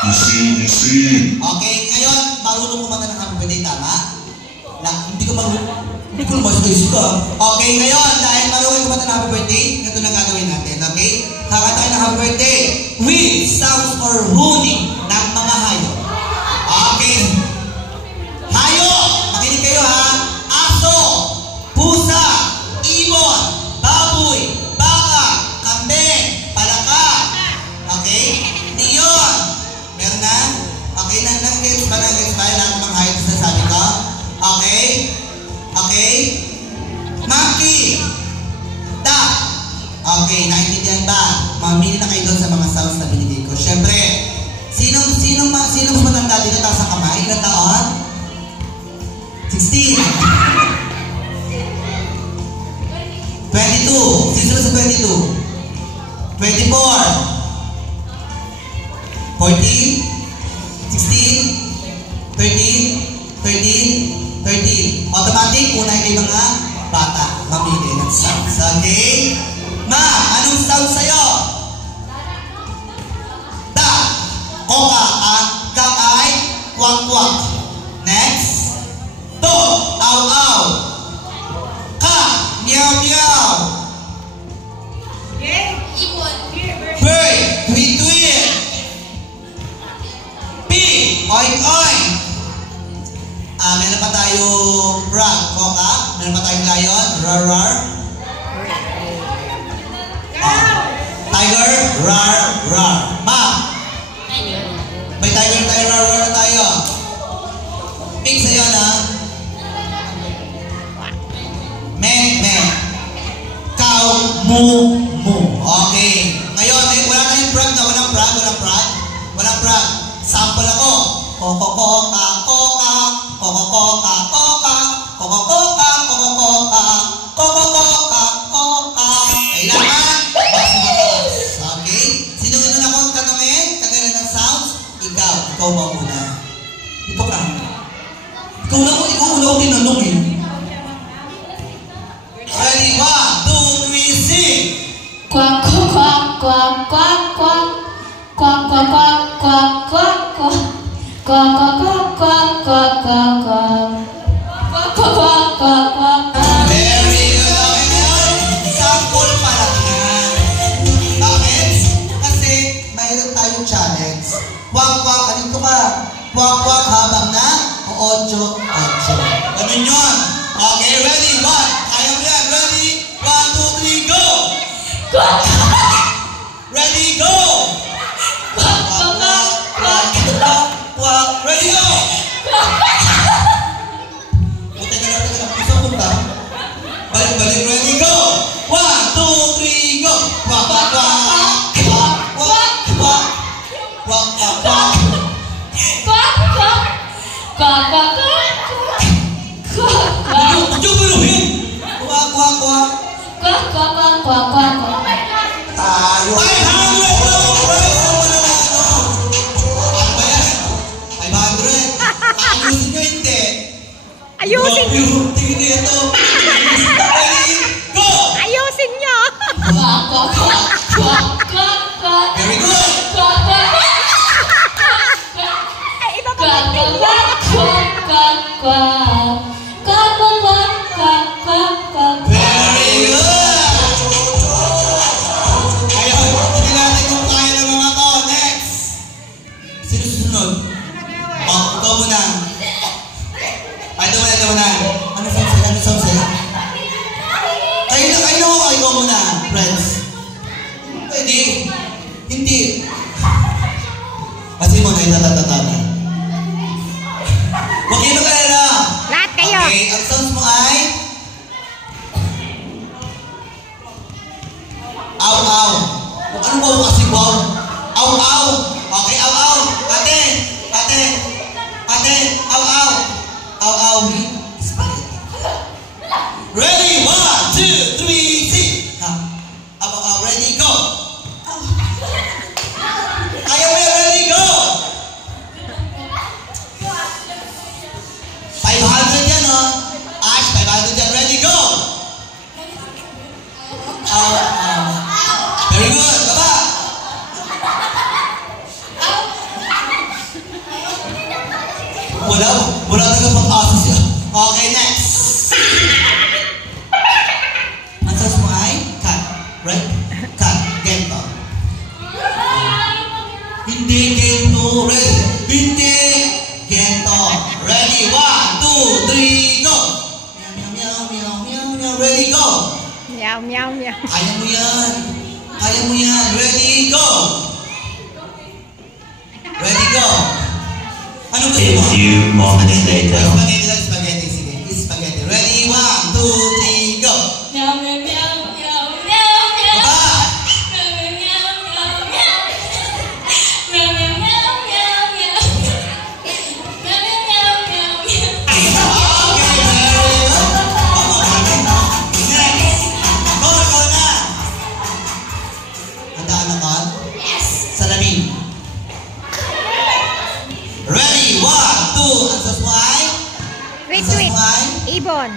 Okay, ngayon, marunong kumanta ng happy birthday, tama? Hindi ko marunong. Hindi ko naman ka. Okay, ngayon, dahil marunong kumanta ng happy birthday, ito na gagawin natin, okay? Kakanta tayo ng happy birthday with sounds or huning ng mga hayop. Okay. Hayop! Makinig kayo ha. Aso, pusa, ibon, baboy, baka, kambing, palaka. Okay? Hindi yun. Meron na? Okay na? Nag-gets ba? Nag-gets ba? Lahat ng mga hayop na sabi ko? Okay? Okay? Monkey. Duck. Okay, naintindihan ba? Mamili na kayo doon sa mga sounds na binigay ko. Siyempre, sino mas matanda dito taas ang kamay? Ilan taon? 16. 22. Sino sa 22? 24. 14. 16. 13. 13. 13. Automatic, unahin kayo mga bata. Mamili ng sounds. Okay? Ma, anong sound sa'yo? Da. Koka. Kakay. Kwak-kwak. Next. To. Aw-aw. Ka. Meow-meow. Bird. Tweet-tweet. Pig. Oink-oink. Meron pa tayong rat. Koka. Meron pa tayong lion. Rar-rar. Tiger, rar, rar. Ma! May tiger, rar, rar na tayo. Pig sa'yo na. Me. Cow, mu. Okay. Ngayon, wala tayong brag na. Walang brag. Sample ako. Koka. Kailangan. Okay? Sino na akong tanongin? Kagalan ng sounds? Ikaw ba muna? Ito ka. Ikaw na ako tinanong eh. Ready? 1, 2, 3, sing! Quack, quack, quack, quack, quack. Quack, quack, quack, quack, quack, quack. Quack, quack, quack, quack, quack, quack, quack. Quack, quack, quack, quack, quack. Very good. Okay ngayon, sample pa lang yan. Bakit? Kasi mayroon tayong challenge. Wak-wak, dito ka. Wak-wak habang na o-ocho. Ganun yun. Okay, ready? 1. Ayaw mo yan. Ready? 1, 2, 3, go! Ready, go! Ready, go! Teka lang. Isa punta. Balik. Ready, go! 1, 2, 3, go! Tayo. 500. Ayusin nyo, hindi. Tingin nyo ito. Ready, go! Ayusin nyo! Very good! Ito pa Very good! Ayun, hindi natin kung kaya ng mga to. Next! Sino susunod? Ikaw muna. Ito muna. Ano sound sa'yo? Kayo muna, friends. Pwede. Hindi. Kasi mo na itatatata. Huwag kayo mag-alala. Lahat kayo. Okay, ang sounds mo ay aw-aw. Ano ba kasi wow? Aw-aw. Okay, aw-aw. Ate, aw-aw. Aw-aw. Ready? 1, 2, 3, sing. Ready, go. Ayaw mo yan, ready, go. Wala talaga pang-asa siya. Okay, next. Ang sabi mo ay cut. Right? Cut. Gento. Hindi gento. Ready? Hindi gento. Ready? 1, 2, 3, go! Meow, meow, meow, meow. Ready? Go! Meow, meow, meow. Kaya mo yan. Kaya mo yan. Ready? Go! Ready? Go! Anong gusto mo? A few moments later. Spaghetti lang, spaghetti. Sige, spaghetti. Ready? 1, 2, 3, go! Meow, meow, meow, meow, meow, meow. Baba! Meow, meow, meow, meow. Meow, meow, meow, meow, meow. Meow, meow, meow, meow. Okay, very good. Next! Go na! Handaan na ka? Yes. Salamin. Ready? 1, 2. Ang sas mo ay? Tweet, Ang sas tweet. mo ay? Ibon.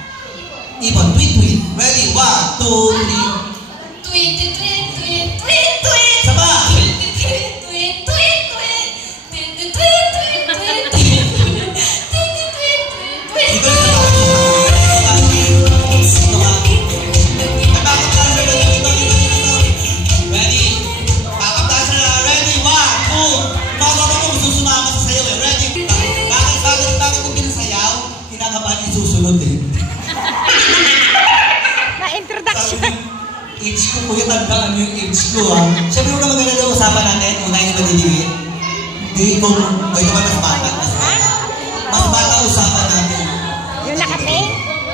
Ibon. Tweet, tweet. Ready? 1, 2, 3. Tweet, tweet, tweet, tweet, tweet. Saba! Tweet, tweet, tweet, tweet, tweet. Tweet, tweet, tweet, tweet, tweet, tweet. Tweet, tweet, tweet, tweet, Ikaw tweet. yung ready? Backup dancer na. Ready? 1, 2. Mga mo susumama sa sayaw eh. Ready? Bakit kung pinasayaw? Kinakabahan yung susunod eh. Na-introduction. Sabi niyo, age ko, kuya, tandaan niyo yung age ko ha. Siyempre huwag na maganda daw usapan natin. Unahin na madidingin. Hindi kung, kayo naman mas bata. Mas bata usapan natin. Yung nakating,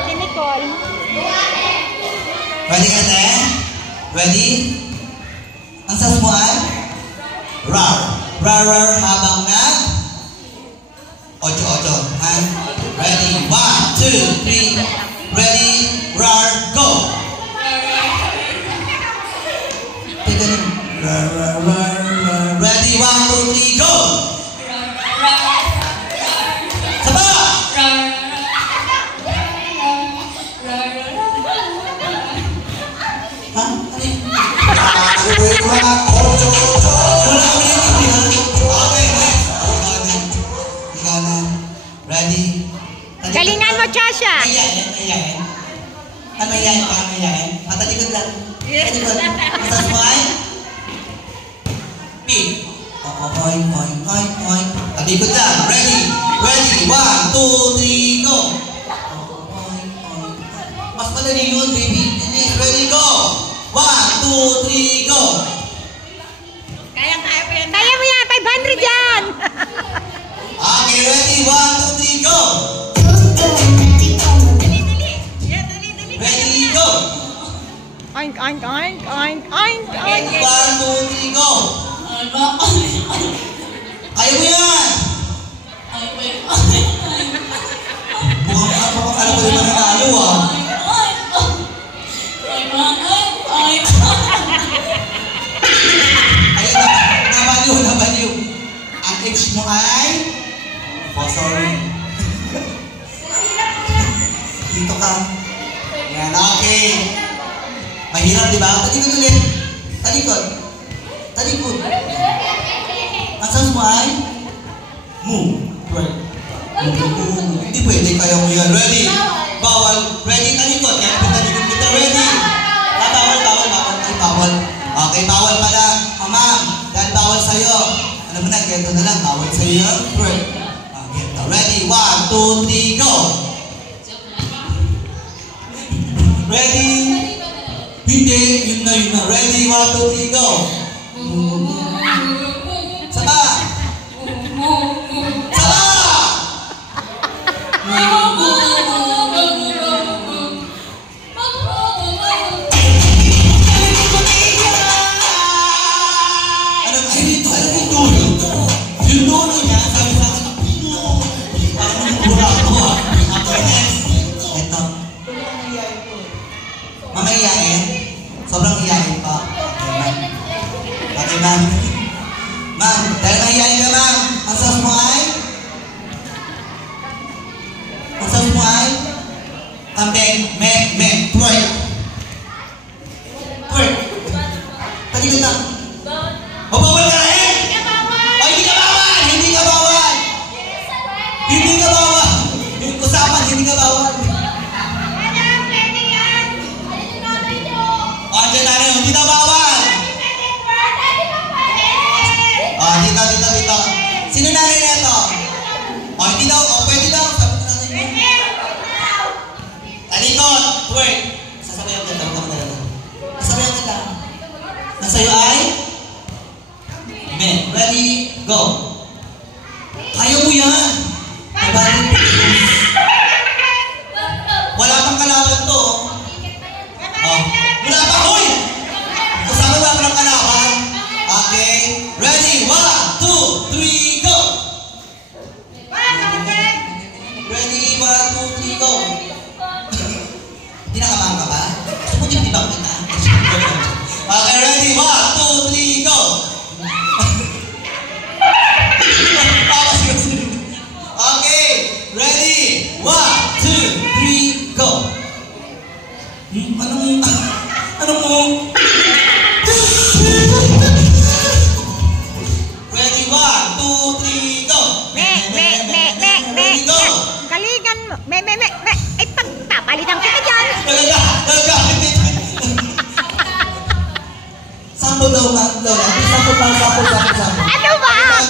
si Nicole. Ready ka te? Ready? Ang sas mo ay? Rar. Rar habang nag? Ocho. Ha? Ready? 1, 2, 3. Ready? Rar, go! Teka na. Rar. Ready? 1, 2, 3, go! Saba! Ha? Ano yun? Wala ko naiintindihan. Okay, next. Ikaw na. Ready? Galingan mo, Chasha. Ayayin. Ano ayayin? Matalikod lang. Talikod. Masas mo ay? Pig. Oink. Talikod lang. Ready? 1, 2, 3, go! Oink. Mas madali yun, baby. Ready, go! 1, 2, 3, go! Kaya mo yan, 500 yan. Okay, ready? 1, 2, 3, go! Ready, go! Oink, oink, oink, oink, oink, 1, oink. 2, 3, go! Kaya mo yan! Mukhang alam ko yung mananalo ah. Ayan, nabaliw. Ang age mo ay? Sorry. Dito ka. Yan, okay. Mahirap, di ba? Talikod ulit. Talikod. Ang sas mo ay? Move. Right. Hindi pwede, kaya mo yan. Ready? Bawal. Ready? Talikod. Yan, talikod kita. Ready? Bawal. Okay, bawal pala. Ma'am, dahil bawal sa'yo. Alam mo na, geto na lang. Bawal sa'yo yan. Right. Geto. Ready? 1, 2, 3, go! Ready? Hindi. Yun na. Ready? 1, 2, 3, go! Saba! Yung dulo niya, sabi sa akin, parang nagpura ako ah. Okay, next. Ito. Mamahiyain? Sobrang hiyain pa. Okay, ma'am. Ma'am, dahil mahiyain ka, ma'am. Ang sas mo ay? Kambing, twerk. Talikod lang. Bawal ka rin? Hindi ka bawal! Hindi ka Oh, dito, dito, dito. Sino nanay na ito? Oh, hindi daw. Oh, pwede daw. Sabi ko nanay mo. Talikod. Twerk. Sasabayan kita. Sasabayan kita. Nasa'yo ay? Amen. Ready? Go. Kaya mo yan. Wala pang kalaban to. Oh. Wala pa. Hoy! Kasama ba pa ng kalaban? Okay. Ready? 1, 2, 3, go! Ready? 1, 2, 3, go! Kinakabahan ka ba? Gusto mo dyan tibang kita? Okay, ready? 1, 2, 3, go! Okay, ready? 1, 2, 3, go! Anong mo? Ready? 1, 2, 3, go! Ready, go! Galingan mo. Ay, pagpapalitan kita dyan. Nagagamit. Sample daw, Lola. Sample.